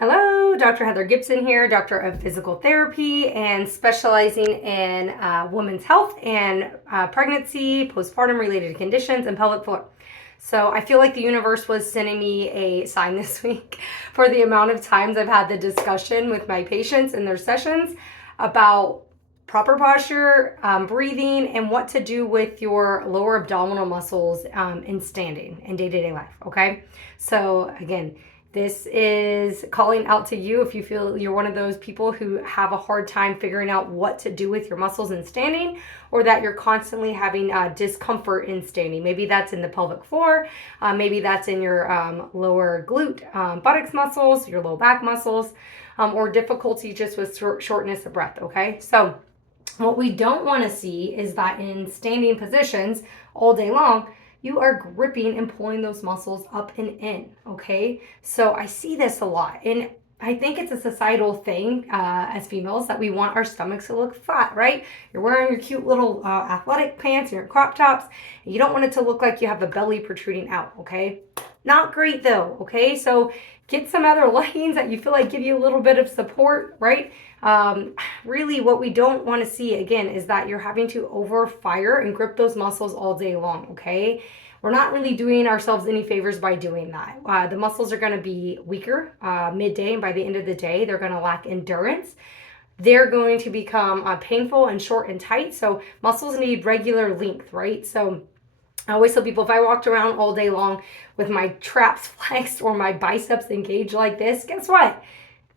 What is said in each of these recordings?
Hello, Dr. Heather Gibson here, doctor of physical therapy and specializing in women's health and pregnancy, postpartum related conditions, and pelvic floor. So I feel like the universe was sending me a sign this week for the amount of times I've had the discussion with my patients in their sessions about proper posture, breathing, and what to do with your lower abdominal muscles in standing in day-to-day life, okay? So again, this is calling out to you if you feel you're one of those people who have a hard time figuring out what to do with your muscles in standing, or that you're constantly having discomfort in standing. Maybe that's in the pelvic floor, maybe that's in your lower glute, buttocks muscles, your low back muscles, or difficulty just with shortness of breath, okay? So what we don't want to see is that in standing positions all day long, you are gripping and pulling those muscles up and in, okay? So I see this a lot, and I think it's a societal thing as females that we want our stomachs to look flat, right? You're wearing your cute little athletic pants and your crop tops, and you don't want it to look like you have the belly protruding out, okay? Not great though, okay? So get some other leggings that you feel like give you a little bit of support, right? Really what we don't want to see again is that you're having to overfire and grip those muscles all day long, okay? We're not really doing ourselves any favors by doing that. The muscles are going to be weaker midday, and by the end of the day, they're going to lack endurance. They're going to become painful and short and tight. So muscles need regular length, right? So I always tell people, if I walked around all day long with my traps flexed or my biceps engaged like this, guess what?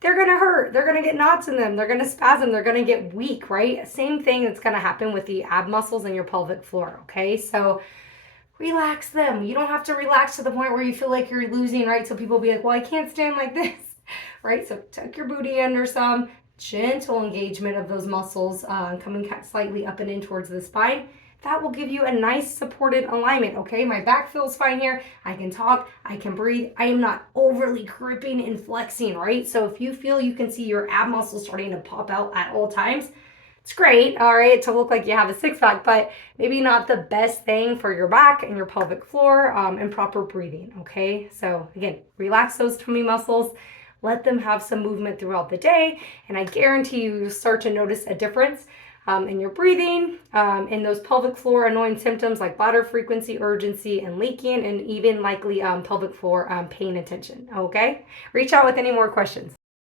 They're going to hurt. They're going to get knots in them. They're going to spasm. They're going to get weak, right? Same thing that's going to happen with the ab muscles in your pelvic floor, okay? So relax them. You don't have to relax to the point where you feel like you're losing, right? So people be like, well, I can't stand like this, right? So tuck your booty under, some gentle engagement of those muscles coming slightly up and in towards the spine. That will give you a nice supported alignment, okay? My back feels fine here. I can talk, I can breathe. I am not overly gripping and flexing, right? So if you feel you can see your ab muscles starting to pop out at all times, it's great, all right, to look like you have a six-pack, but maybe not the best thing for your back and your pelvic floor and proper breathing, okay? So again, relax those tummy muscles. Let them have some movement throughout the day, and I guarantee you'll start to notice a difference in your breathing, in those pelvic floor annoying symptoms like bladder frequency, urgency, and leaking, and even likely pelvic floor pain and tension, okay? Reach out with any more questions.